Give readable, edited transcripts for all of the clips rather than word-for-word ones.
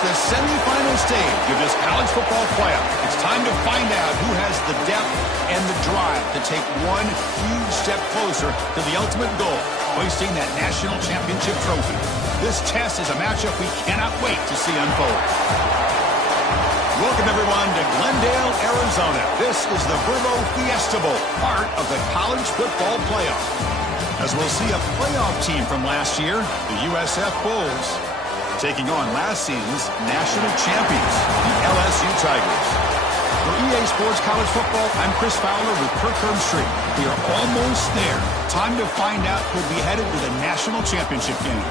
the semifinal stage of this college football playoff. It's time to find out who has the depth and the drive to take one huge step closer to the ultimate goal, hoisting that national championship trophy. This test is a matchup we cannot wait to see unfold. Welcome, everyone, to Glendale, Arizona. This is the Vrbo Fiesta Bowl, part of the college football playoff. As we'll see a playoff team from last year, the USF Bulls, taking on last season's national champions, the LSU Tigers. For EA Sports College Football, I'm Chris Fowler with Kirk Herbstreit. We are almost there. Time to find out who'll be headed to the national championship game.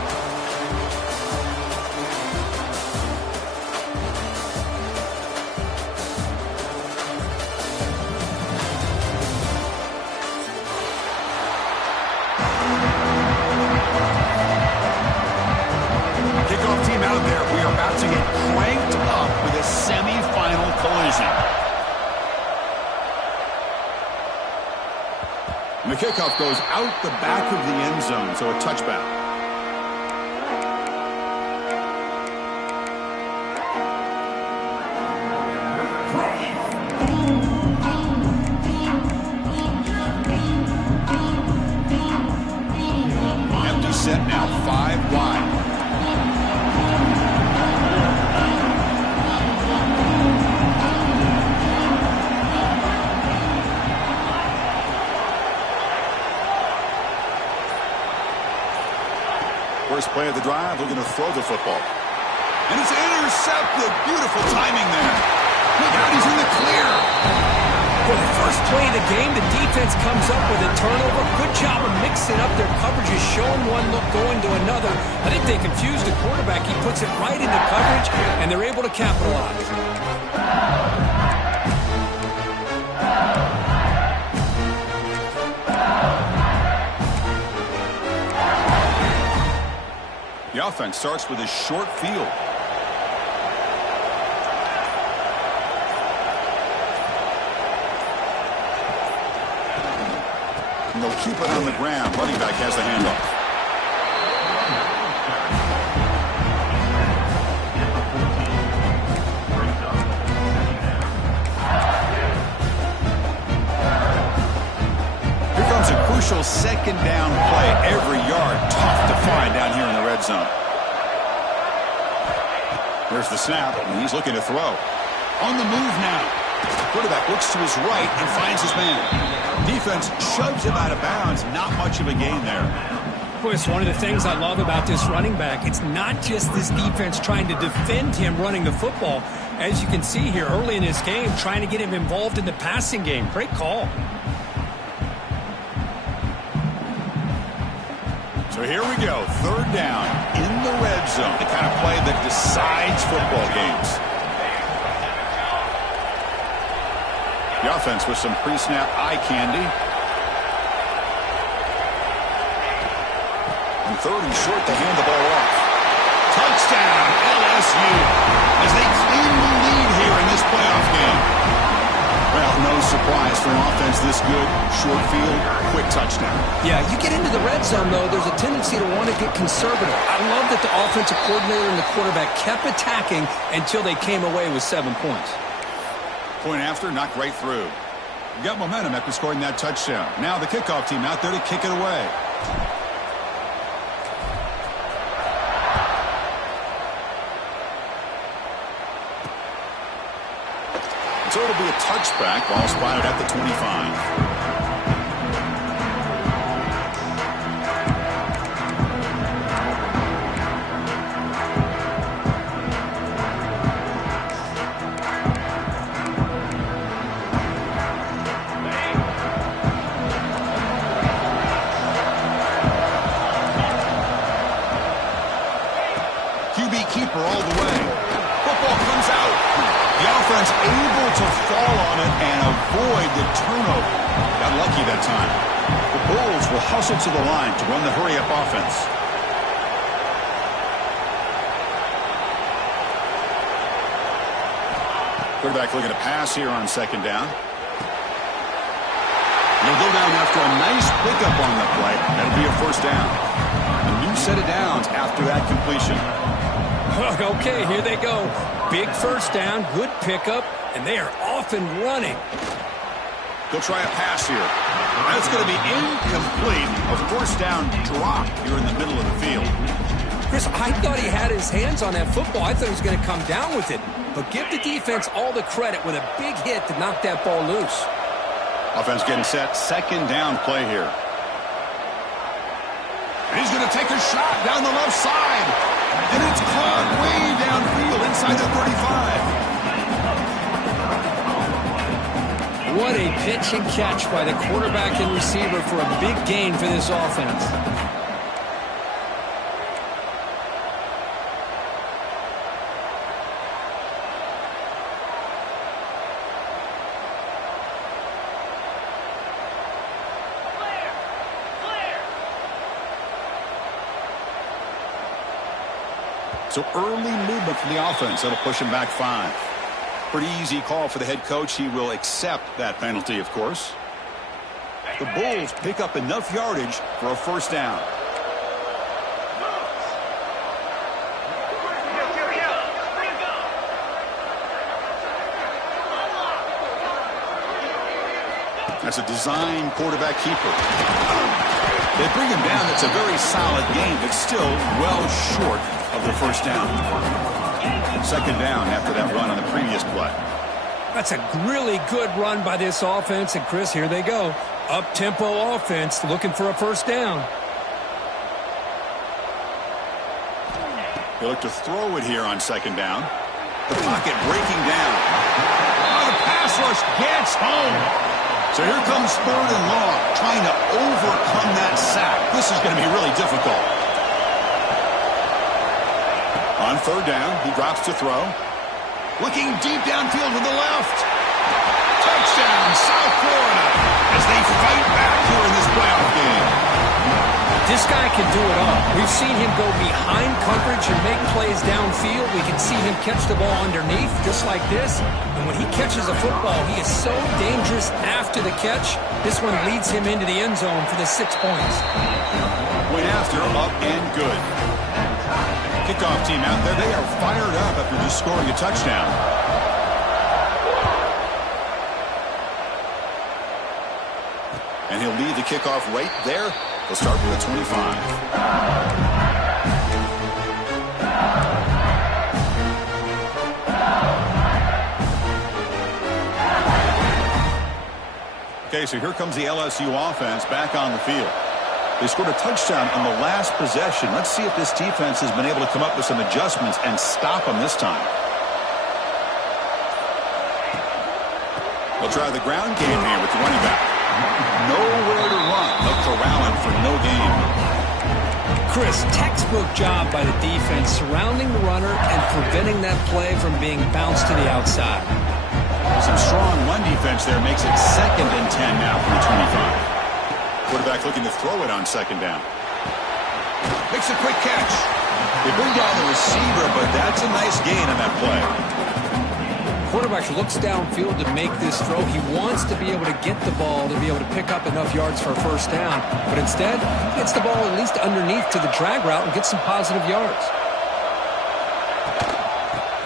The kickoff goes out the back of the end zone, so a touchback. Empty set now, 5 wide. First play of the drive, looking to throw the football. And it's intercepted. Beautiful timing there. Look out, he's in the clear. For the first play of the game, the defense comes up with a turnover. Good job of mixing up their coverages, showing one look, going to another. I think they confused the quarterback. He puts it right into coverage, and they're able to capitalize. The offense starts with a short field. And they'll keep it on the ground. Running back has the handoff. Here comes a crucial second down play. Every yard tough to find down here in the red zone. There's the snap, and he's looking to throw. On the move now. The quarterback looks to his right and finds his man. Defense shoves him out of bounds. Not much of a gain there. Boy, it's one of the things I love about this running back. It's not just this defense trying to defend him running the football. As you can see here early in this game, trying to get him involved in the passing game. Great call. So here we go, third down in the red zone, the kind of play that decides football games. The offense with some pre-snap eye candy. On third and short, they hand the ball off. Touchdown, LSU, as they claim the lead here in this playoff game. Well, no surprise for an offense this good. Short field, quick touchdown. Yeah, you get into the red zone, though, there's a tendency to want to get conservative. I love that the offensive coordinator and the quarterback kept attacking until they came away with 7 points. Point after, knocked right through. We got momentum after scoring that touchdown. Now the kickoff team out there to kick it away. So it'll be a touchback, ball spotted at the 25. QB keeper all the way. Football comes out. The offense able to fall on it and avoid the turnover. Got lucky that time. The Bulls will hustle to the line to run the hurry-up offense. Quarterback looking to pass here on second down. They'll go down after a nice pickup on the play. That'll be a first down. A new set of downs after that completion. Okay, here they go. Big first down, good pickup, and they are off and running. He'll try a pass here. That's going to be incomplete. A first down drop here in the middle of the field. Chris, I thought he had his hands on that football. I thought he was going to come down with it. But give the defense all the credit with a big hit to knock that ball loose. Offense getting set. Second down play here. And he's going to take a shot down the left side. And it's caught way downfield inside the 35. What a pitch and catch by the quarterback and receiver for a big gain for this offense. So early movement from the offense. That'll push him back 5. Pretty easy call for the head coach. He will accept that penalty, of course. The Bulls pick up enough yardage for a first down. That's a design quarterback keeper. They bring him down. That's a very solid game, but still well short of the first down. Second down after that run on the previous play. That's a really good run by this offense. And, Chris, here they go. Up-tempo offense looking for a first down. They look to throw it here on second down. The pocket breaking down. Oh, the pass rush gets home. So here comes 3rd and long, trying to overcome that sack. This is going to be really difficult. On 3rd down, he drops to throw. Looking deep downfield to the left. Touchdown, South Florida, as they fight back here in this playoff game. This guy can do it all. We've seen him go behind coverage and make plays downfield. We can see him catch the ball underneath, just like this. And when he catches a football, he is so dangerous after the catch. This one leads him into the end zone for the 6 points. Went after, up and good. Kickoff team out there, they are fired up after just scoring a touchdown. And he'll lead the kickoff right there. They'll start with a 25. Okay, so here comes the LSU offense back on the field. They scored a touchdown on the last possession. Let's see if this defense has been able to come up with some adjustments and stop them this time. They'll try the ground game here with the running back. Nowhere to run. They'll corral him for no gain. Chris, textbook job by the defense surrounding the runner and preventing that play from being bounced to the outside. Some strong run defense there makes it 2nd and 10 now from the 25. Quarterback looking to throw it on second down. Makes a quick catch. They bring down the receiver, but that's a nice gain on that play. Quarterback looks downfield to make this throw. He wants to be able to get the ball to be able to pick up enough yards for a first down. But instead, he gets the ball at least underneath to the drag route and gets some positive yards.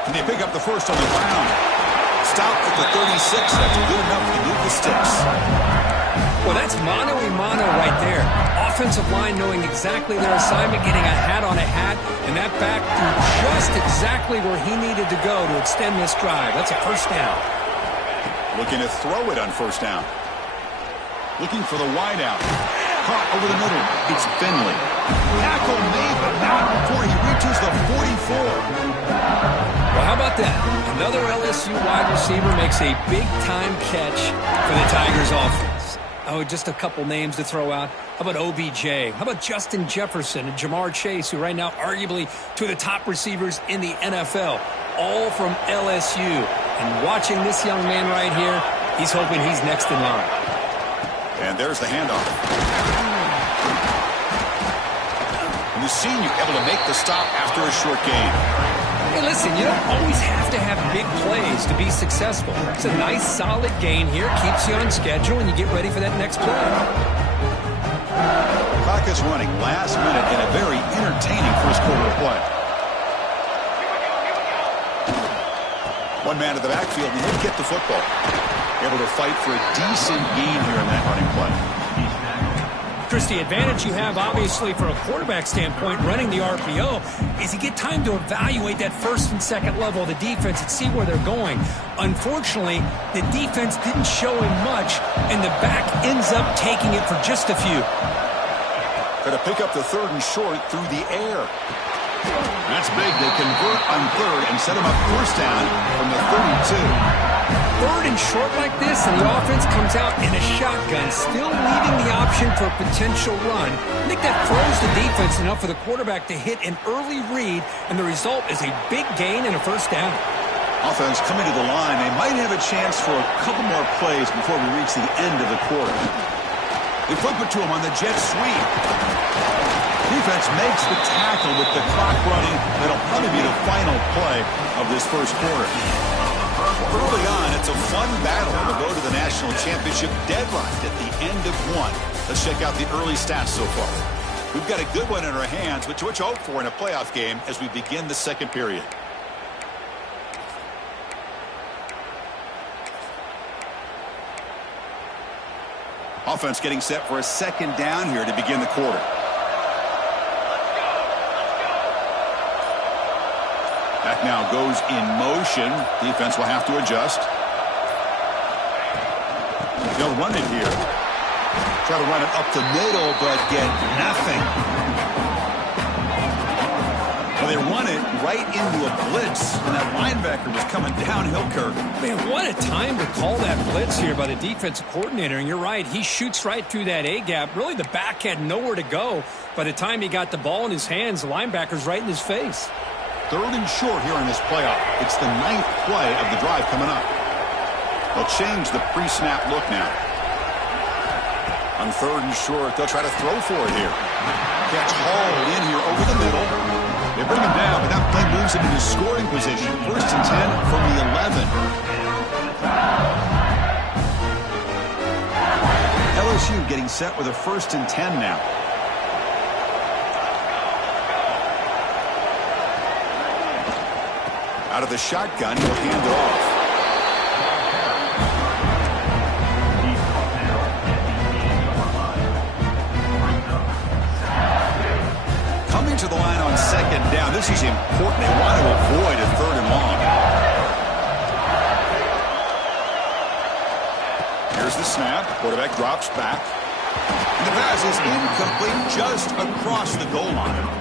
And they pick up the first on the ground. Stop at the 36. That's good enough to move the sticks. Well, that's mano-a-mano right there. Offensive line knowing exactly their assignment, getting a hat on a hat, and that back threw just exactly where he needed to go to extend this drive. That's a first down. Looking to throw it on first down. Looking for the wideout. Caught over the middle. It's Finley. Tackle made, but not before he reaches the 44. Well, how about that? Another LSU wide receiver makes a big-time catch for the Tigers offense. Oh, just a couple names to throw out. How about OBJ? How about Justin Jefferson and Jamar Chase, who right now arguably two of the top receivers in the NFL, all from LSU. And watching this young man right here, he's hoping he's next in line. And there's the handoff. And the senior able to make the stop after a short gain. Hey, listen, you don't always have to have big plays to be successful. It's a nice, solid gain here. Keeps you on schedule, and you get ready for that next play. Clock is running last minute in a very entertaining first quarter of play. one man to the backfield, and he'll get the football. Able to fight for a decent gain here in that running play. Chris, the advantage you have, obviously, from a quarterback standpoint, running the RPO, is you get time to evaluate that first and second level of the defense and see where they're going. Unfortunately, the defense didn't show him much, and the back ends up taking it for just a few. Going to pick up the third and short through the air. That's big. They convert on third and set him up first down from the 32. Third and short like this, and the offense comes out in a shotgun, still leaving the option for a potential run. I think that throws the defense enough for the quarterback to hit an early read, and the result is a big gain and a first down. Offense coming to the line. They might have a chance for a couple more plays before we reach the end of the quarter. They flip it to him on the jet sweep. Defense makes the tackle with the clock running. That'll probably be the final play of this first quarter. Early on, it's a fun battle to go to the national championship deadline at the end of one. Let's check out the early stats so far. We've got a good one in our hands, which we hope for in a playoff game as we begin the second period. Offense getting set for a second down here to begin the quarter. Back now goes in motion. Defense will have to adjust. They'll run it here. Try to run it up the middle, but get nothing. Well, they run it right into a blitz, and that linebacker was coming downhill, Kirk. Man, what a time to call that blitz here by the defensive coordinator. And you're right, he shoots right through that A-gap. Really, the back had nowhere to go. By the time he got the ball in his hands, the linebacker's right in his face. Third and short here in this playoff. It's the 9th play of the drive coming up. They'll change the pre-snap look now. On third and short, they'll try to throw for it here. Catch hauled in here over the middle. They bring him down, but that play moves him into scoring position. First and 10 from the 11. LSU getting set with a first and 10 now. Out of the shotgun, he'll hand it off. Coming to the line on second down. This is important. They want to avoid a third and long. Here's the snap. Quarterback drops back. And the pass is incomplete just across the goal line.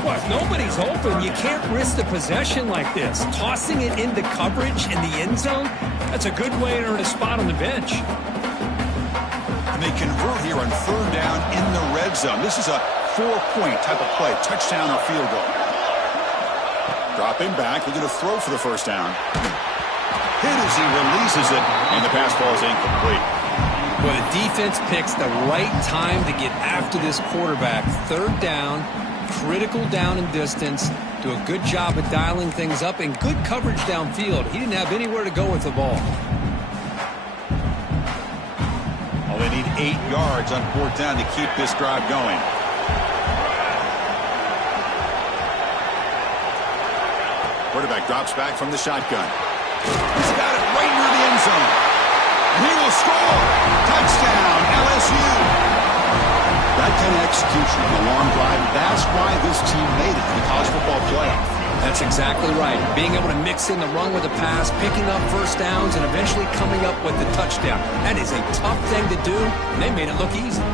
Well, if nobody's open, you can't risk the possession like this. Tossing it into coverage in the end zone, that's a good way to earn a spot on the bench. And they convert here on third down in the red zone. This is a 4-point type of play, touchdown or field goal. Dropping back, they're going to throw for the first down. Hit as he releases it, and the pass ball is incomplete. Well, the defense picks the right time to get after this quarterback. Third down. Critical down and distance, do a good job of dialing things up, and good coverage downfield. He didn't have anywhere to go with the ball. Well, they need 8 yards on fourth down to keep this drive going. Quarterback drops back from the shotgun. He's got it right near the end zone. And he will score. Touchdown, LSU. That kind of execution on a long drive, that's why this team made it to the college football playoff. That's exactly right. Being able to mix in the run with the pass, picking up first downs, and eventually coming up with the touchdown. That is a tough thing to do, and they made it look easy.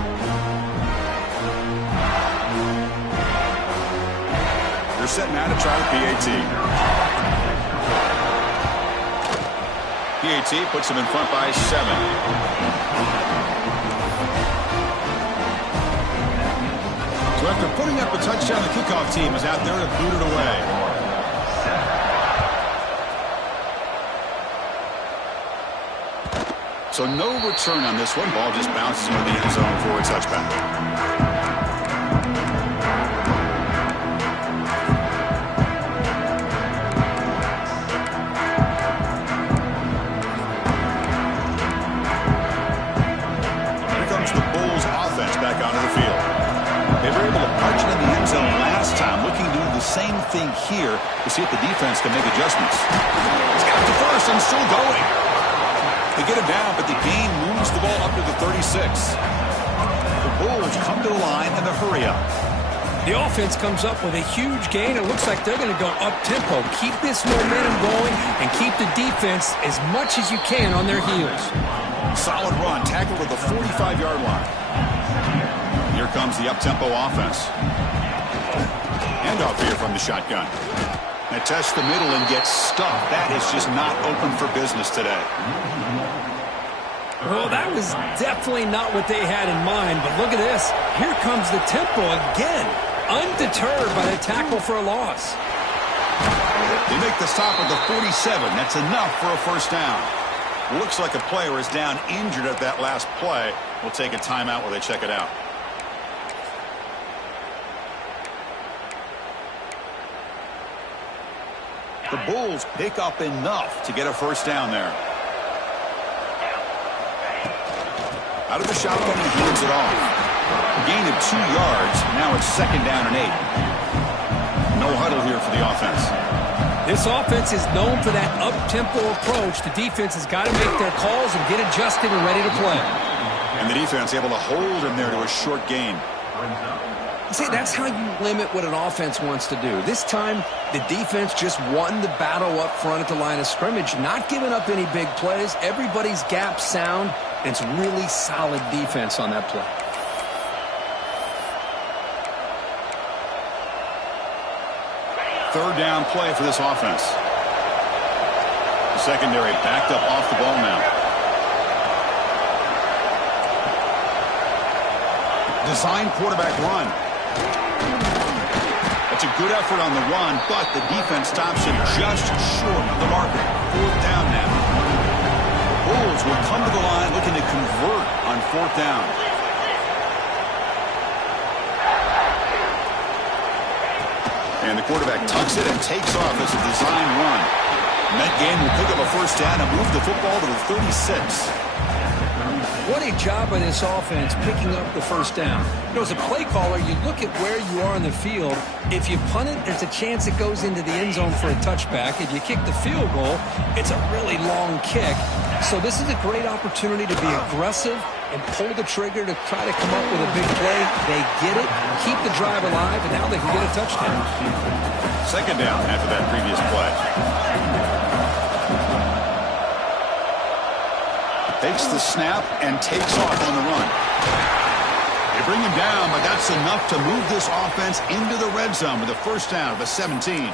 They're set now to try the PAT. PAT puts them in front by 7. So after putting up a touchdown, the kickoff team is out there to boot it away. So no return on this one. Ball just bounces into the end zone for a touchback. Here comes the Bulls offense back onto the field. They were able to punch it in the end zone last time, looking to do the same thing here to see if the defense can make adjustments. He's got to first and still going. They get him down, but the gain moves the ball up to the 36. The Bulls come to the line and they hurry up. The offense comes up with a huge gain. It looks like they're going to go up-tempo. Keep this momentum going and keep the defense as much as you can on their heels. Solid run, tackled at the 45-yard line. Here comes the up-tempo offense. Handoff here from the shotgun. Now tests the middle and gets stuffed. That is just not open for business today. Well, that was definitely not what they had in mind, but look at this. Here comes the tempo again. Undeterred by the tackle for a loss. They make the stop at the 47. That's enough for a first down. Looks like a player is down injured at that last play. We'll take a timeout while they check it out. The Bulls pick up enough to get a first down there. Out of the shotgun, he hands it off. Gain of 2 yards. Now it's second down and 8. No huddle here for the offense. This offense is known for that up-tempo approach. The defense has got to make their calls and get adjusted and ready to play. And the defense able to hold him there to a short gain. See, that's how you limit what an offense wants to do. This time, the defense just won the battle up front at the line of scrimmage, not giving up any big plays. Everybody's gap sound. And it's really solid defense on that play. Third down play for this offense. The secondary backed up off the ball now. Design quarterback run. That's a good effort on the run, but the defense stops him just short of the marker. Fourth down now. The Bulls will come to the line looking to convert on fourth down. And the quarterback tucks it and takes off as a design run. And that gain will pick up a first down and move the football to the 36. What a job by this offense picking up the first down. You know, as a play caller, you look at where you are on the field. If you punt it, there's a chance it goes into the end zone for a touchback. If you kick the field goal, it's a really long kick. So this is a great opportunity to be aggressive and pull the trigger to try to come up with a big play. They get it, keep the drive alive, and now they can get a touchdown. Second down after that previous play. Takes the snap and takes off on the run. They bring him down, but that's enough to move this offense into the red zone with a first down of the 17.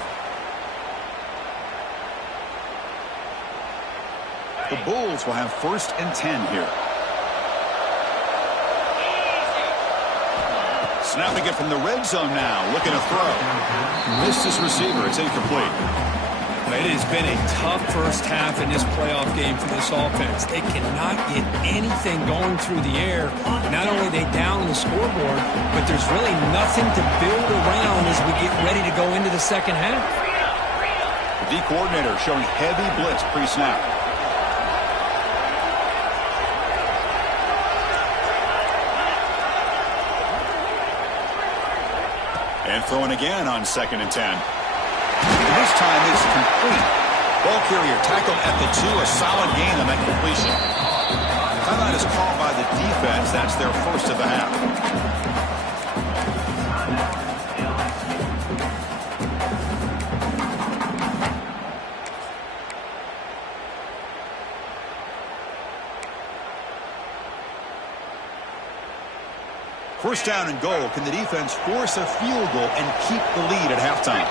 The Bulls will have first and 10 here. Snapping it from the red zone now, looking to throw. Missed his receiver, it's incomplete. It has been a tough first half in this playoff game for this offense. They cannot get anything going through the air. Not only are they down on the scoreboard, but there's really nothing to build around as we get ready to go into the second half. The D coordinator showing heavy blitz pre-snap. And throwing again on second and 10. This time it's complete. Ball carrier tackled at the 2, a solid gain on that completion. Timeout is called by the defense. That's their first of the half. First down and goal. Can the defense force a field goal and keep the lead at halftime?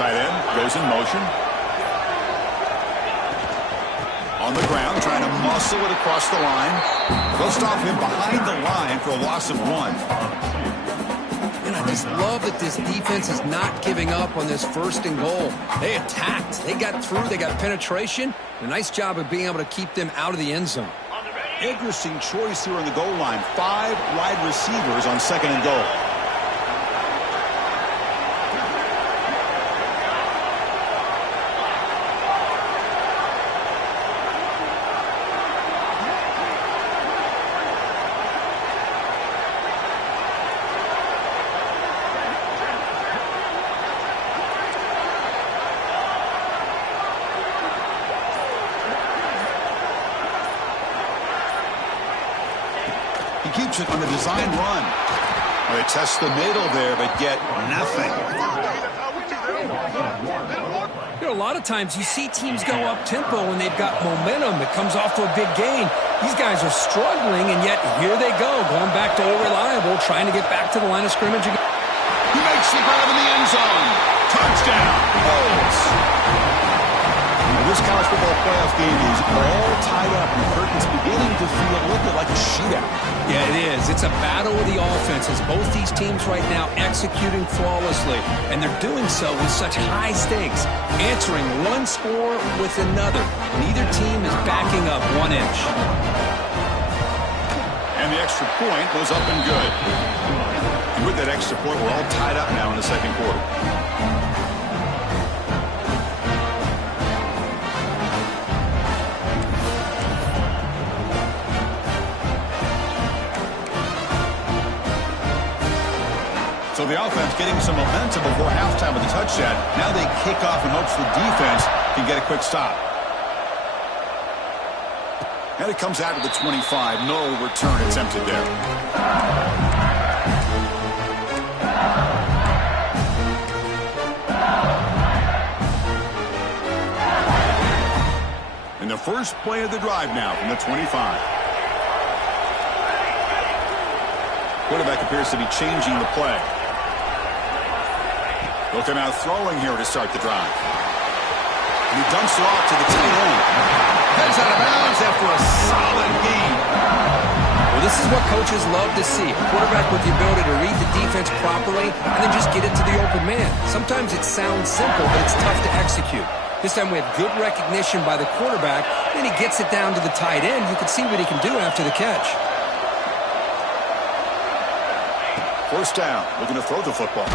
Tight end goes in motion. On the ground, trying to muscle it across the line. They'll stop him behind the line for a loss of 1. And I just love that this defense is not giving up on this first and goal. They attacked. They got through. They got penetration. A nice job of being able to keep them out of the end zone. Interesting choice here on the goal line. 5 wide receivers on second and goal. He keeps it on the design run. Well, they test the middle there, but get nothing. You know, a lot of times you see teams go up-tempo when they've got momentum. It comes off to a big gain. These guys are struggling, and yet here they go, going back to old reliable, trying to get back to the line of scrimmage again. He makes the grab in the end zone. Touchdown, Bulls. This college football playoff game is all tied up, and the curtain's beginning to feel a little bit like a shootout. Yeah, it is. It's a battle of the offenses. Both these teams right now executing flawlessly, and they're doing so with such high stakes, answering one score with another. Neither team is backing up 1 inch. And the extra point goes up and good. And with that extra point, we're all tied up now in the second quarter. So the offense getting some momentum before halftime with the touchdown. Now they kick off in hopes the defense can get a quick stop. And it comes out to the 25. No return attempted there. And the first play of the drive now from the 25. Quarterback appears to be changing the play. Looking out throwing here to start the drive. And he dumps it off to the tight end. Heads out of bounds after a solid game. Well, this is what coaches love to see. A quarterback with the ability to read the defense properly and then just get it to the open man. Sometimes it sounds simple, but it's tough to execute. This time we have good recognition by the quarterback, and he gets it down to the tight end. You can see what he can do after the catch. First down, looking to throw the football.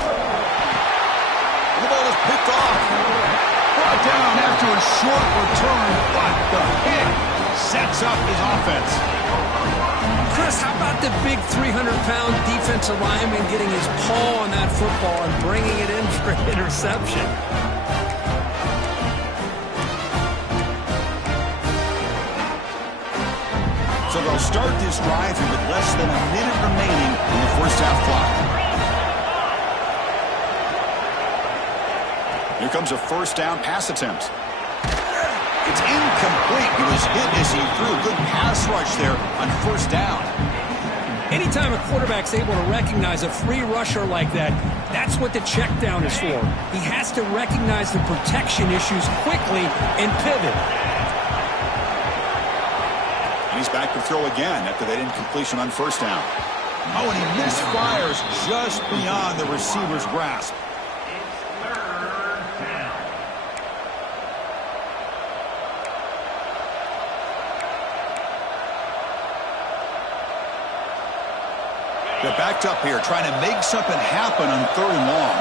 The ball is picked off. Brought down after a short return, but the hit sets up his offense. Chris, how about the big 300-pound defensive lineman getting his paw on that football and bringing it in for an interception? So they'll start this drive with less than a minute remaining in the first half clock. Here comes a first down pass attempt. It's incomplete. He was hit as he threw a good pass rush there on first down. Anytime a quarterback's able to recognize a free rusher like that, that's what the check down is for. He has to recognize the protection issues quickly and pivot. And he's back to throw again after that incompletion on first down. Oh, and he misfires just beyond the receiver's grasp. They're backed up here, trying to make something happen on third and long.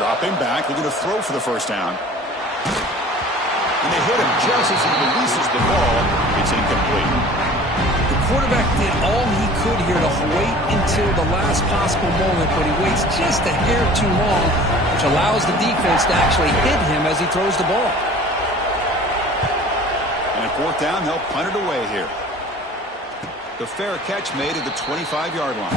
Dropping back, looking to throw for the first down. And they hit him just as he releases the ball. It's incomplete. The quarterback did all he could here to wait until the last possible moment, but he waits just a hair too long, which allows the defense to actually hit him as he throws the ball. Fourth down, they'll punt it away here. The fair catch made at the 25-yard line.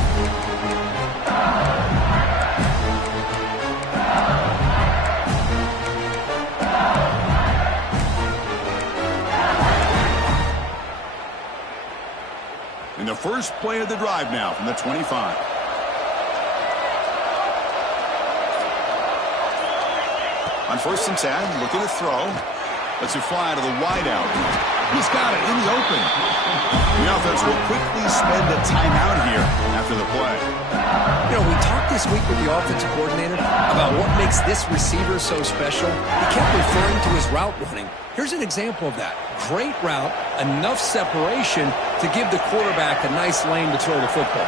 In the first play of the drive now from the 25. On first and 10, looking to throw. Lets it fly to the wideout. He's got it in the open. The offense will quickly spend a timeout here after the play. You know, we talked this week with the offensive coordinator about what makes this receiver so special. He kept referring to his route running. Here's an example of that. Great route, enough separation to give the quarterback a nice lane to throw the football.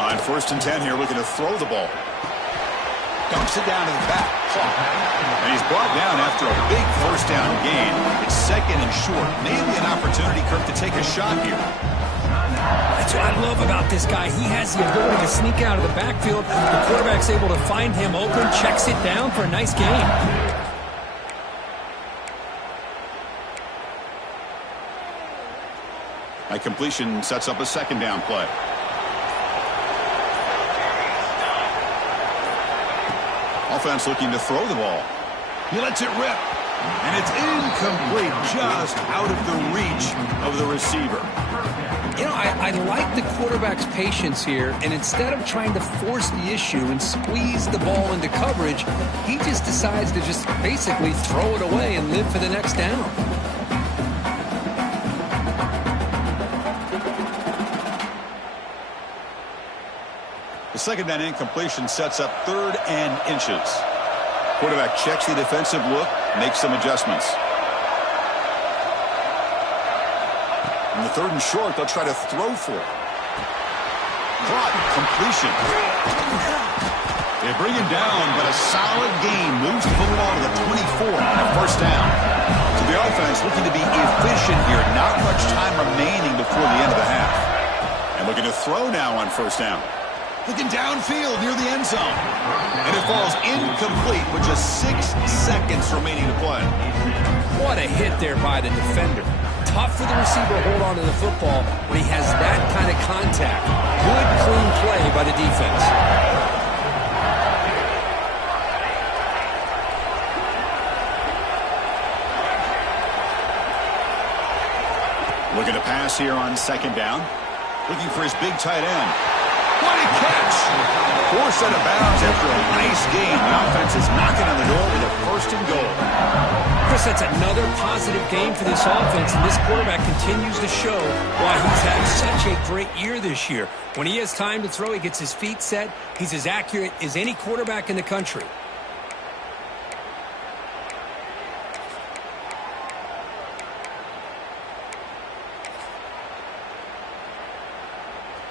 On first and 10 here, looking to throw the ball. Dumps it down to the back. And he's brought down after a big first down gain. It's second and short. Maybe an opportunity, Kirk, to take a shot here. That's what I love about this guy. He has the ability to sneak out of the backfield. The quarterback's able to find him open, checks it down for a nice gain. A completion sets up a second down play. Offense looking to throw the ball. He lets it rip. And it's incomplete, just out of the reach of the receiver. You know, I like the quarterback's patience here, and instead of trying to force the issue and squeeze the ball into coverage, he just decides to just basically throw it away and live for the next down. The second down incompletion sets up 3rd and inches. Quarterback checks the defensive look, makes some adjustments. In the 3rd and short, they'll try to throw for it. Caught, completion. They bring him down, but a solid gain moves the football to the 24 on a first down. So the offense looking to be efficient here. Not much time remaining before the end of the half. And looking to throw now on first down. Looking downfield near the end zone. And it falls incomplete with just 6 seconds remaining to play. What a hit there by the defender. Tough for the receiver to hold on to the football when he has that kind of contact. Good, clean play by the defense. Looking to pass here on second down. Looking for his big tight end. What a catch! Forced out of bounds after a nice gain. The offense is knocking on the door with a 1st and goal. Chris, that's another positive game for this offense, and this quarterback continues to show why he's had such a great year this year. When he has time to throw, he gets his feet set. He's as accurate as any quarterback in the country.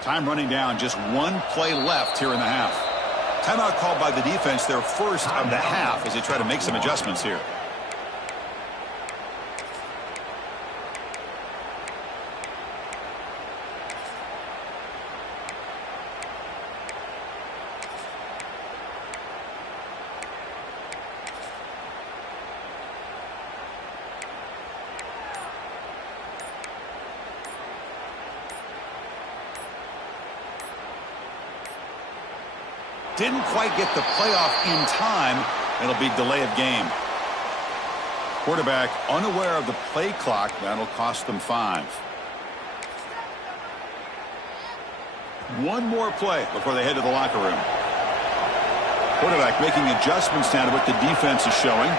Time running down, just 1 play left here in the half. Timeout called by the defense, their first of the half, as they try to make some adjustments here. Didn't quite get the playoff in time. It'll be delay of game. Quarterback unaware of the play clock. That'll cost them 5. One more play before they head to the locker room. Quarterback making adjustments now to what the defense is showing.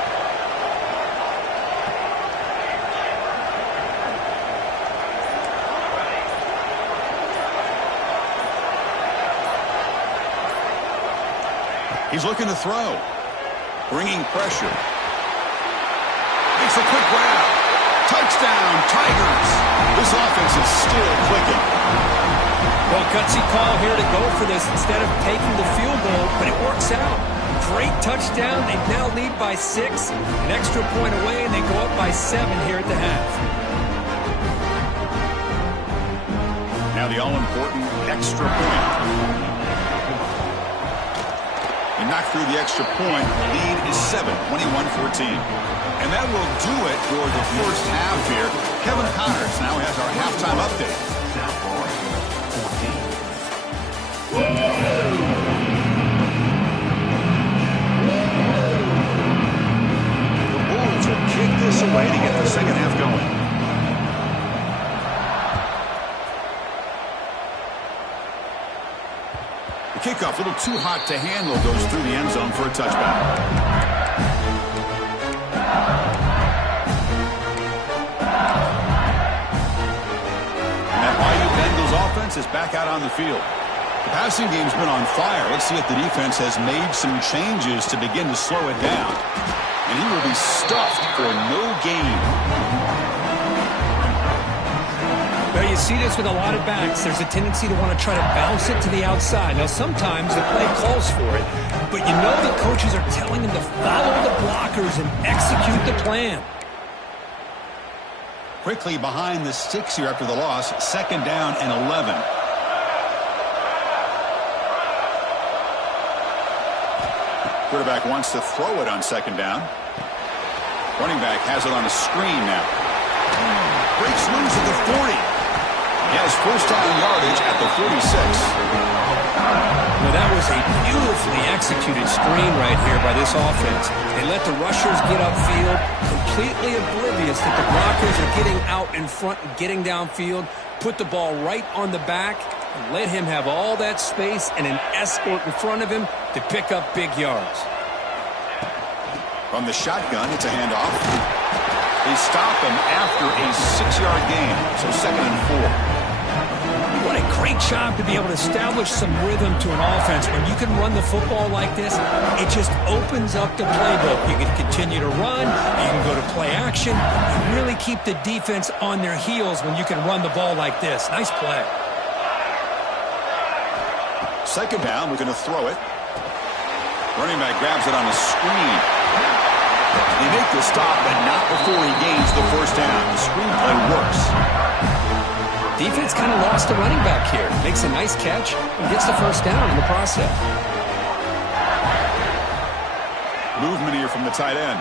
He's looking to throw. Bringing pressure. Makes a quick grab. Touchdown, Tigers. This offense is still clicking. Well, gutsy call here to go for this instead of taking the field goal, but it works out. Great touchdown. They now lead by 6. An extra point away, and they go up by 7 here at the half. Now the all-important extra point. They knock through the extra point. The lead is 7, 21-14. And that will do it for the first half here. Kevin Connors now has our halftime update. The Bulls will kick this away to get the second half going. Kickoff, a little too hot to handle, goes through the end zone for a touchback. And that Bayou Bengals offense is back out on the field. The passing game's been on fire. Let's see if the defense has made some changes to begin to slow it down. And he will be stuffed for no gain. Well, you see this with a lot of backs. There's a tendency to want to try to bounce it to the outside. Now, sometimes the play calls for it, but you know the coaches are telling them to follow the blockers and execute the plan. Quickly behind the sticks here after the loss. Second down and 11. Quarterback wants to throw it on second down. Running back has it on a screen now. Breaks loose at the 40. He has first down yardage at the 46. Well, that was a beautifully executed screen right here by this offense. They let the rushers get upfield, completely oblivious that the blockers are getting out in front and getting downfield, put the ball right on the back, and let him have all that space and an escort in front of him to pick up big yards. From the shotgun, it's a handoff. They stop him after a 6-yard gain, so 2nd and 4. What a great job to be able to establish some rhythm to an offense. When you can run the football like this, it just opens up the playbook. You can continue to run, you can go to play action, and really keep the defense on their heels when you can run the ball like this. Nice play. 2nd down, we're going to throw it. Running back grabs it on a screen. They make the stop, but not before he gains the first down. The screen play works. Defense kind of lost the running back here. Makes a nice catch and gets the first down in the process. Movement here from the tight end.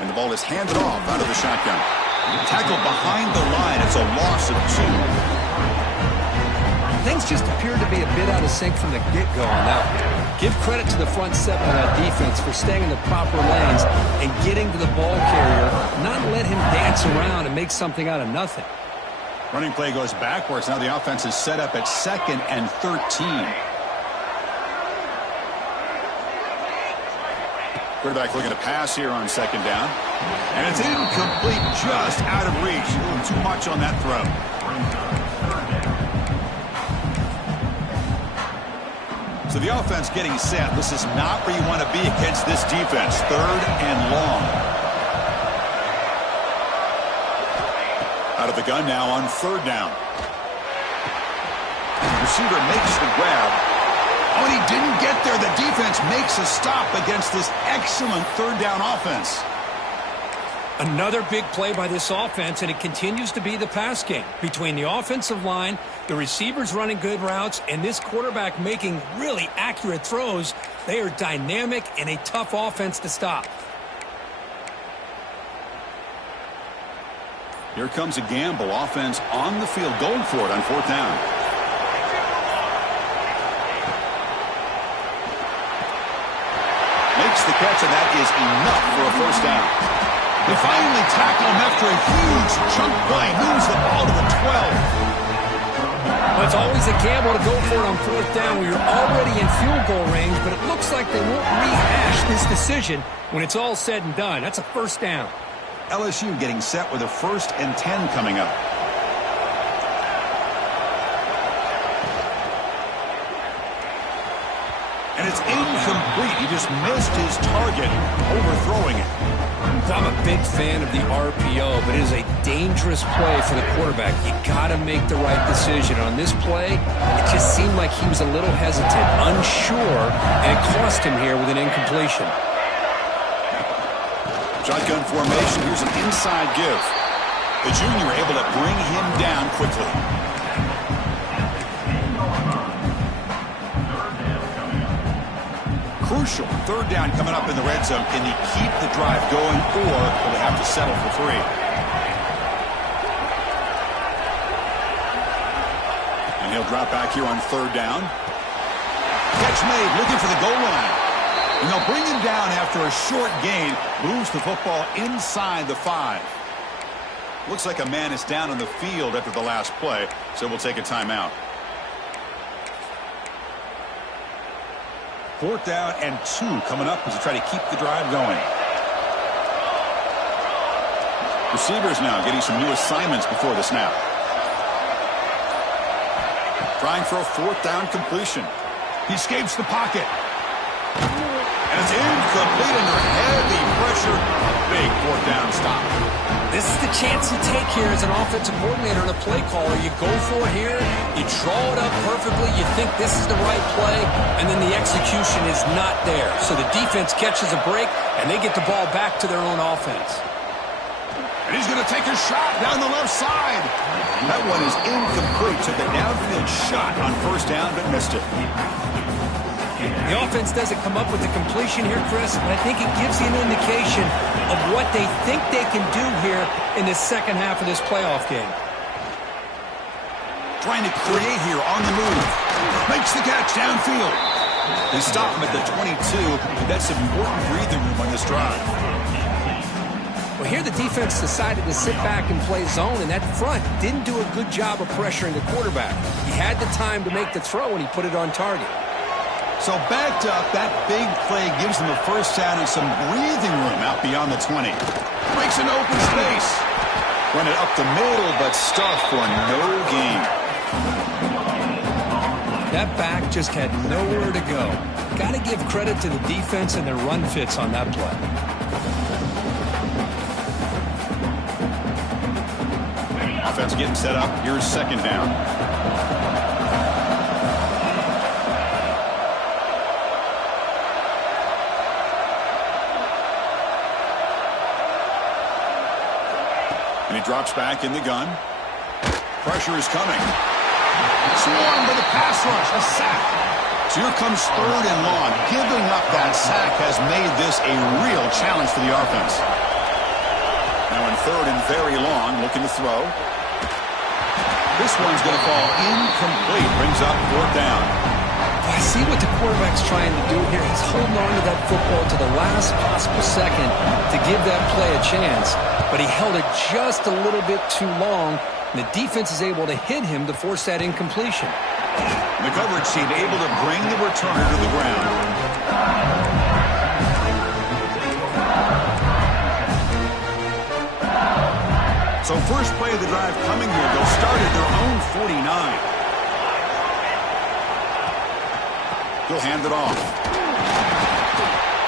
And the ball is handed off out of the shotgun. Tackled behind the line. It's a loss of 2. Things just appeared to be a bit out of sync from the get-go on that one. Give credit to the front 7 of that defense for staying in the proper lanes and getting to the ball carrier, not let him dance around and make something out of nothing. Running play goes backwards. Now the offense is set up at 2nd and 13. Quarterback looking to pass here on 2nd down. And it's incomplete, just out of reach. A little too much on that throw. So the offense getting set. This is not where you want to be against this defense. 3rd and long. Out of the gun now on 3rd down. The receiver makes the grab. Oh, and he didn't get there. The defense makes a stop against this excellent 3rd down offense. Another big play by this offense, and it continues to be the pass game. Between the offensive line, the receivers running good routes, and this quarterback making really accurate throws, they are dynamic and a tough offense to stop. Here comes a gamble. Offense on the field, going for it on 4th down. Makes the catch, and that is enough for a first down. They finally tackle him after a huge chunk play. Moves the ball to the 12. Well, it's always a gamble to go for it on 4th down where you're already in field goal range, but it looks like they won't rehash this decision when it's all said and done. That's a first down. LSU getting set with a 1st and 10 coming up. And it's incomplete. He just missed his target, overthrowing it. I'm a big fan of the RPO, but it is a dangerous play for the quarterback. You got to make the right decision. On this play, it just seemed like he was a little hesitant, unsure, and it cost him here with an incompletion. Shotgun formation. Here's an inside give. The junior able to bring him down quickly. Crucial 3rd down coming up in the red zone. Can he keep the drive going, or will they have to settle for 3? And he'll drop back here on 3rd down. Catch made, looking for the goal line. And they'll bring him down after a short gain. Moves the football inside the 5. Looks like a man is down on the field after the last play, so we'll take a timeout. 4th down and 2 coming up as they try to keep the drive going. Receivers now getting some new assignments before the snap. Trying for a 4th down completion. He escapes the pocket. And it's incomplete under heavy pressure. Big 4th down stop. This is the chance you take here as an offensive coordinator and a play caller. You go for it here, you draw it up perfectly, you think this is the right play, and then the execution is not there. So the defense catches a break, and they get the ball back to their own offense. And he's going to take a shot down the left side. That one is incomplete. Took a downfield shot on 1st down, but missed it. The offense doesn't come up with the completion here, Chris, but I think it gives you an indication of what they think they can do here in the second half of this playoff game. Trying to create here on the move. Makes the catch downfield. They stop him at the 22. That's important breathing room on this drive. Well, here the defense decided to sit back and play zone, and that front didn't do a good job of pressuring the quarterback. He had the time to make the throw, and he put it on target. So backed up, that big play gives them a first down and some breathing room out beyond the 20. Breaks an open space. Run it up the middle, but stuffed for no gain. That back just had nowhere to go. Got to give credit to the defense and their run fits on that play. Offense getting set up. Here's second down. And he drops back in the gun. Pressure is coming. Swarmed by the pass rush. A sack. So here comes third and long. Giving up that sack has made this a real challenge for the offense. Now in third and very long, looking to throw. This one's going to fall incomplete. Brings up fourth down. I see what the quarterback's trying to do here. He's holding on to that football to the last possible second to give that play a chance. But he held it just a little bit too long. And the defense is able to hit him to force that incompletion. The coverage team able to bring the returner to the ground. So first play of the drive coming here. They'll start at their own 49. He'll hand it off.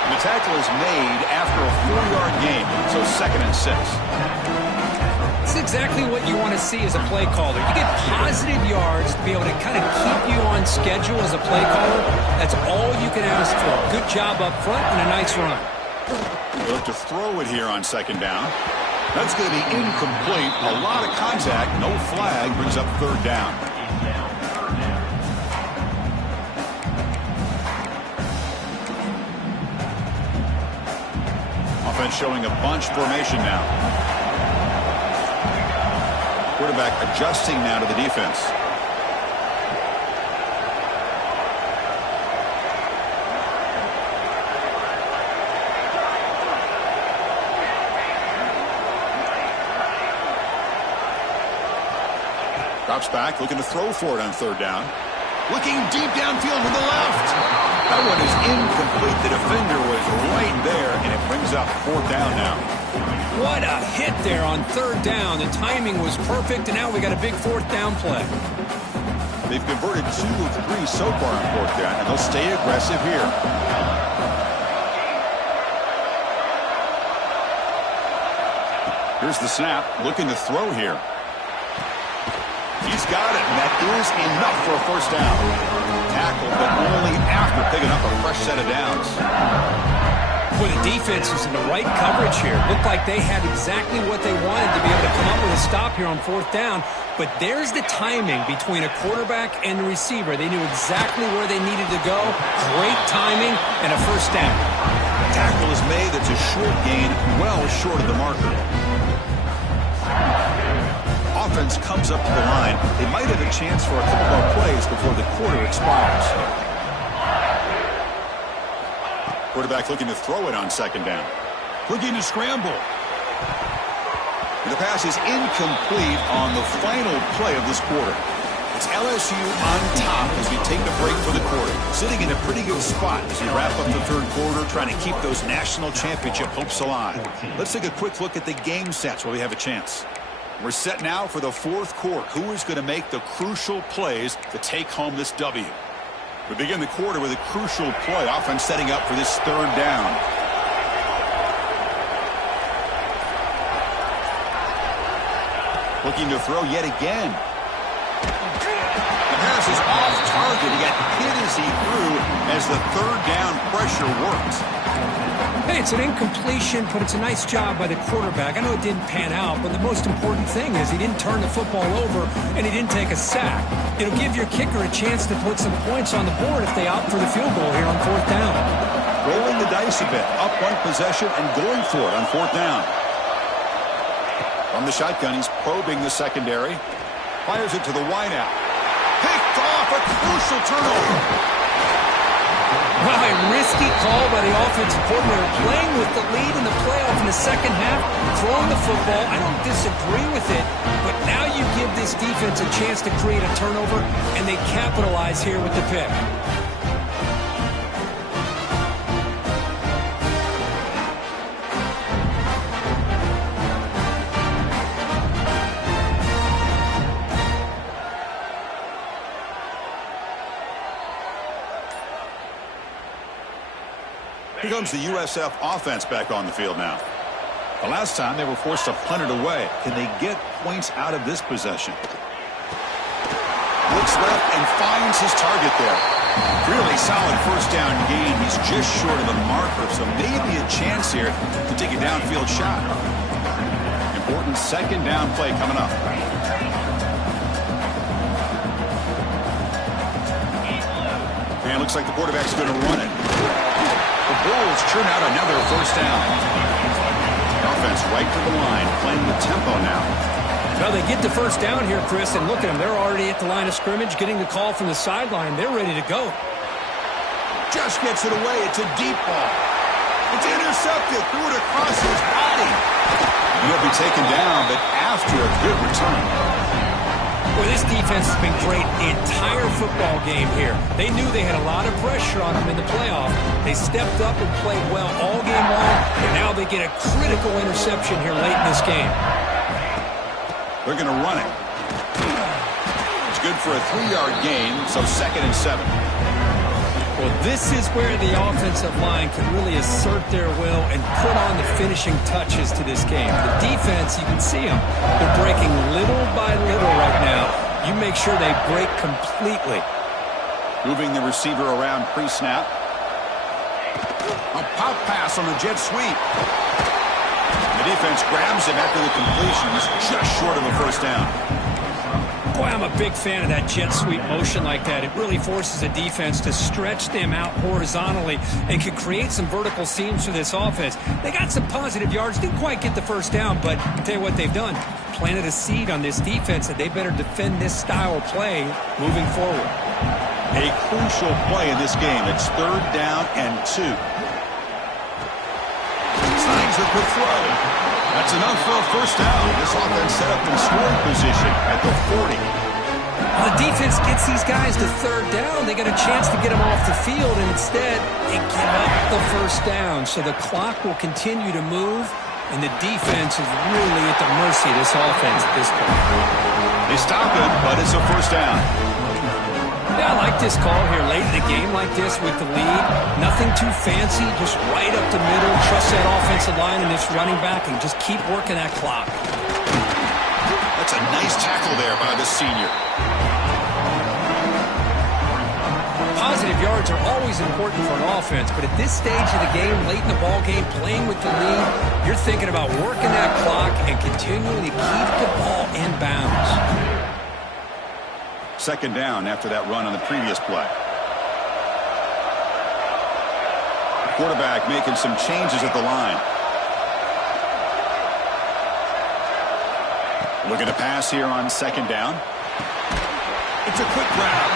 And the tackle is made after a 4-yard gain. So second and 6. It's exactly what you want to see as a play caller. You get positive yards to be able to kind of keep you on schedule as a play caller. That's all you can ask for. Good job up front and a nice run. They look to throw it here on second down. That's going to be incomplete. A lot of contact. No flag. Brings up third down. Offense showing a bunch formation now. Quarterback adjusting now to the defense. Drops back, looking to throw for it on third down. Looking deep downfield to the left. That one is incomplete. The defender was right there, and it brings up fourth down now. What a hit there on third down. The timing was perfect, and now we got a big fourth down play. They've converted 2 of 3 so far on fourth down, and they'll stay aggressive here. Here's the snap, looking to throw here. He's got it, and that is enough for a first down. Tackle, but only after picking up a fresh set of downs. Boy, the defense was in the right coverage here. Looked like they had exactly what they wanted to be able to come up with a stop here on fourth down. But there's the timing between a quarterback and the receiver. They knew exactly where they needed to go. Great timing and a first down. Tackle is made. That's a short gain, well short of the marker. Offense comes up to the line. They might have a chance for a couple more plays before the quarter expires. Quarterback looking to throw it on second down. Looking to scramble. And the pass is incomplete on the final play of this quarter. It's LSU on top as we take the break for the quarter. Sitting in a pretty good spot as we wrap up the third quarter, trying to keep those national championship hopes alive. Let's take a quick look at the game stats while we have a chance. We're set now for the fourth quarter. Who is going to make the crucial plays to take home this W? We begin the quarter with a crucial play. Offense setting up for this third down. Looking to throw yet again. The pass is off target it. He got hit as he threw as the third down pressure works. Hey, it's an incompletion, but it's a nice job by the quarterback. I know it didn't pan out, but the most important thing is he didn't turn the football over and he didn't take a sack. It'll give your kicker a chance to put some points on the board if they opt for the field goal here on fourth down. Rolling the dice a bit, up one possession and going for it on fourth down. From the shotgun, he's probing the secondary. Fires it to the wideout. Picked off, a crucial turnover. Wow, a risky call by the offensive coordinator, playing with the lead in the playoff in the second half, throwing the football. I don't disagree with it, but now you give this defense a chance to create a turnover, and they capitalize here with the pick. Here comes the USF offense back on the field now. The last time they were forced to punt it away. Can they get points out of this possession? Looks left and finds his target there. Really solid first down gain. He's just short of the marker, so maybe a chance here to take a downfield shot. Important second down play coming up. And looks like the quarterback's going to run it. The Bulls churn out another first down. Offense right to the line, playing the tempo now. Well, they get the first down here, Chris, and look at them. They're already at the line of scrimmage, getting the call from the sideline. They're ready to go. Just gets it away. It's a deep ball. It's intercepted. Threw it across his body. He'll be taken down, but after a good return. Well, this defense has been great the entire football game here. They knew they had a lot of pressure on them in the playoff. They stepped up and played well all game long, and now they get a critical interception here late in this game. They're going to run it. It's good for a 3-yard gain, so 2nd and 7. Well, this is where the offensive line can really assert their will and put on the finishing touches to this game. The defense, you can see them. They're breaking little by little right now. You make sure they break completely. Moving the receiver around pre-snap. A pop pass on the jet sweep. The defense grabs him after the completion. He's just short of a first down. Boy, I'm a big fan of that jet sweep motion like that. It really forces a defense to stretch them out horizontally and can create some vertical seams for this offense. They got some positive yards, didn't quite get the first down, but I'll tell you what they've done. Planted a seed on this defense that they better defend this style of play moving forward. A crucial play in this game. It's 3rd down and 2. Signs a quick throw. That's enough for a first down. This offense set up in scoring position at the 40. The defense gets these guys to 3rd down. They get a chance to get them off the field, and instead they give up the first down. So the clock will continue to move, and the defense is really at the mercy of this offense at this point. They stop it, but it's a first down. Yeah, I like this call here late in the game like this with the lead. Nothing too fancy, just right up the middle. Trust that offensive line and this running back and just keep working that clock. That's a nice tackle there by the senior. Positive yards are always important for an offense, but at this stage of the game, late in the ball game, playing with the lead, you're thinking about working that clock and continuing to keep the ball in bounds. 2nd down after that run on the previous play. Quarterback making some changes at the line. Looking to pass here on 2nd down. It's a quick grab.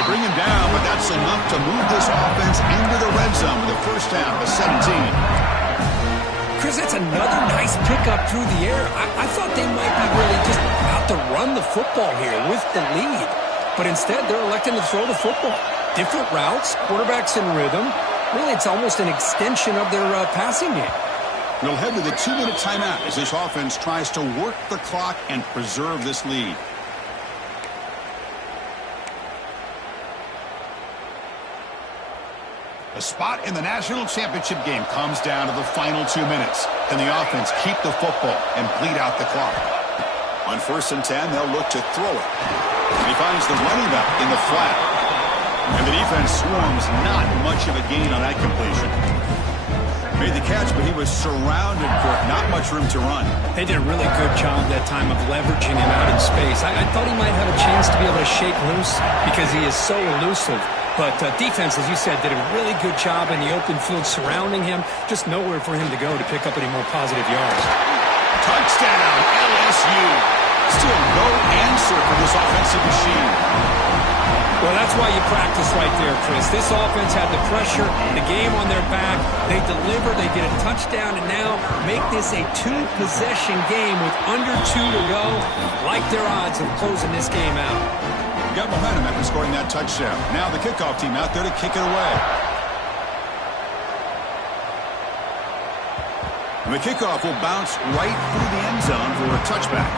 They bring him down, but that's enough to move this offense into the red zone with a first down to 17. Chris, that's another nice pickup through the air. I thought they might be really just out to run the football here with the lead. But instead, they're electing to throw the football. Different routes, quarterbacks in rhythm. Really, it's almost an extension of their passing game. We'll head to the 2-minute timeout as this offense tries to work the clock and preserve this lead. The spot in the national championship game comes down to the final 2 minutes. Can the offense keep the football and bleed out the clock? On 1st and 10, they'll look to throw it. And he finds the running back in the flat. And the defense swarms, not much of a gain on that completion. Made the catch, but he was surrounded, Kirk. Not much room to run. They did a really good job that time of leveraging him out in space. I thought he might have a chance to be able to shake loose because he is so elusive. But defense, as you said, did a really good job in the open field surrounding him. Just nowhere for him to go to pick up any more positive yards. Touchdown, LSU. Still no answer for this offensive machine. Well, that's why you practice right there, Chris. This offense had the pressure, the game on their back. They deliver, they get a touchdown, and now make this a two-possession game with under 2 to go. Like their odds of closing this game out. Got momentum after scoring that touchdown. Now the kickoff team out there to kick it away. And the kickoff will bounce right through the end zone for a touchback.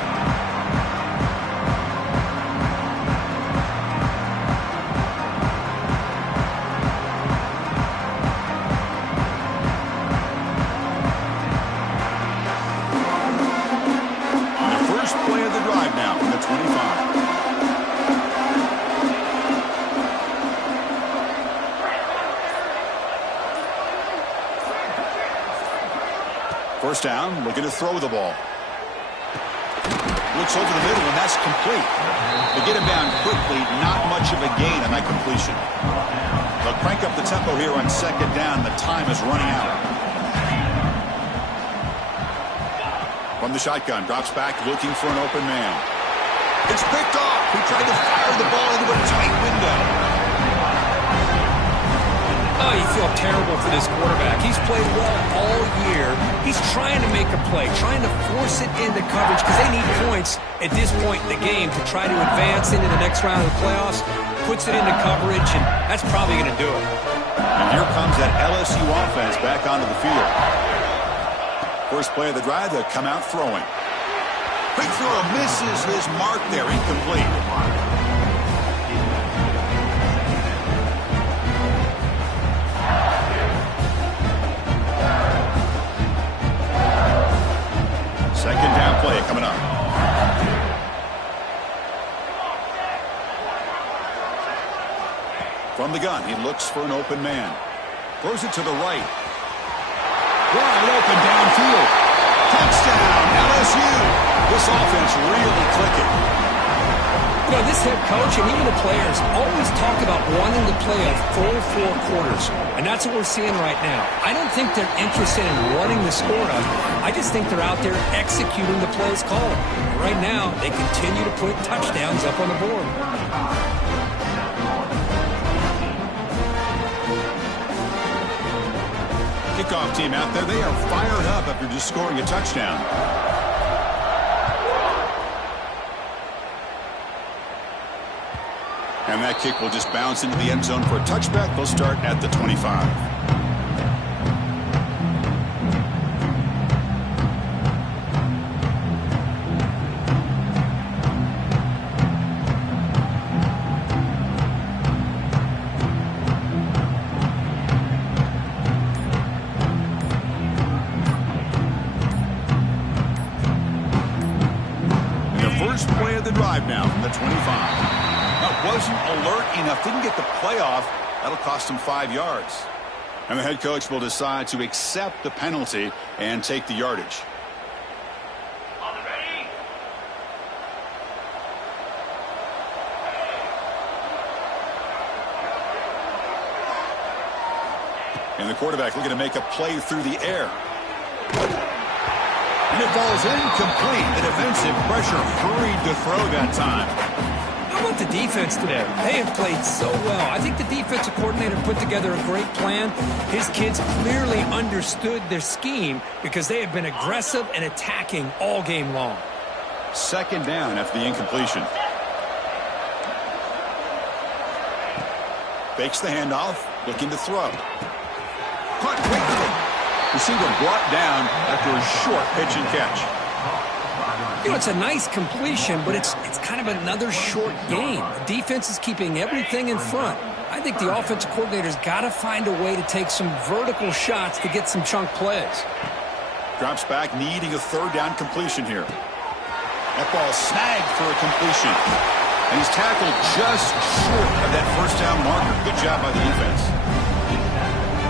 First down, looking to throw the ball. Looks over the middle, and that's complete. They get him down quickly, not much of a gain on that completion. They'll crank up the tempo here on second down. The time is running out. From the shotgun, drops back, looking for an open man. It's picked off. He tried to fire the ball into a tight window. Oh, you feel terrible for this quarterback. He's played well all year. He's trying to make a play, trying to force it into coverage because they need points at this point in the game to try to advance into the next round of the playoffs. Puts it into coverage, and that's probably going to do it. And here comes that LSU offense back onto the field. First play of the drive, they'll come out throwing. Quick throw misses his mark there, incomplete. Second down play coming up. From the gun, he looks for an open man. Throws it to the right. Wide open downfield. Touchdown, LSU. This offense really clicking. You know, this head coach and even the players always talk about wanting to play a full 4 quarters, and that's what we're seeing right now. I don't think they're interested in running the score up. I just think they're out there executing the plays called. Right now, they continue to put touchdowns up on the board. Kickoff team out there, they are fired up after just scoring a touchdown. And that kick will just bounce into the end zone for a touchback. They'll start at the 25. And the first play of the drive now from the 25. Wasn't alert enough, didn't get the play off. That'll cost him 5 yards. And the head coach will decide to accept the penalty and take the yardage. And the quarterback looking to make a play through the air. And it falls incomplete. The defensive pressure hurried to throw that time. How about the defense today? They have played so well. I think the defensive coordinator put together a great plan. His kids clearly understood their scheme because they have been aggressive and attacking all game long. Second down after the incompletion. Fakes the handoff, looking to throw. Caught quickly. Receiver brought down after a short pitch and catch. You know, it's a nice completion, but it's kind of another short game. The defense is keeping everything in front. I think the offensive coordinator's got to find a way to take some vertical shots to get some chunk plays. Drops back, needing a third down completion here. That ball snagged for a completion. And he's tackled just short of that first down marker. Good job by the defense.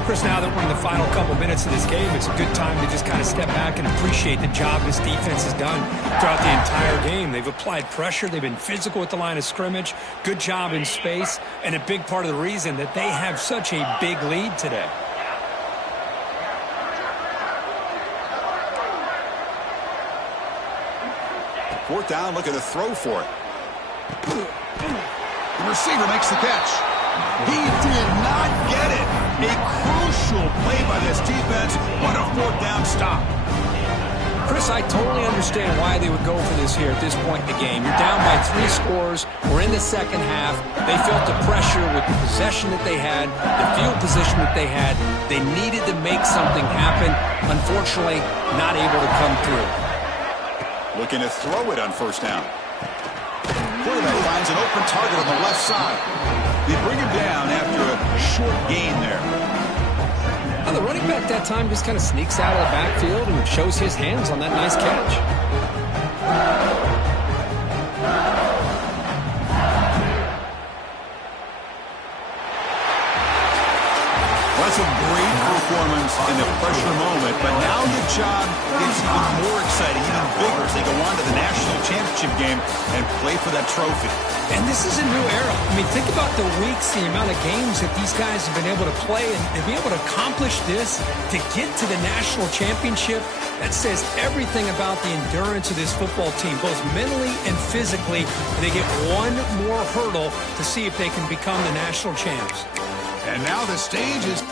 Chris, now that we're in the final couple minutes of this game, it's a good time to just kind of step back and appreciate the job this defense has done throughout the entire game. They've applied pressure. They've been physical at the line of scrimmage. Good job in space. And a big part of the reason that they have such a big lead today. Fourth down, looking to throw for it. The receiver makes the catch. He did not get it. A crucial play by this defense. What a fourth down stop. Chris, I totally understand why they would go for this here at this point in the game. You're down by 3 scores. We're in the second half. They felt the pressure with the possession that they had, the field position that they had. They needed to make something happen. Unfortunately, not able to come through. Looking to throw it on first down. Quarterback finds an open target on the left side. They bring him down after a short gain there. Well, the running back that time just kind of sneaks out of the backfield and shows his hands on that nice catch. That's a great performance in the pressure moment, but now the job gets even more exciting, even bigger as they go on to the national championship game and play for that trophy. And this is a new era. I mean, think about the weeks, the amount of games that these guys have been able to play, and to be able to accomplish this, to get to the national championship, that says everything about the endurance of this football team, both mentally and physically. They get one more hurdle to see if they can become the national champs. And now the stage is...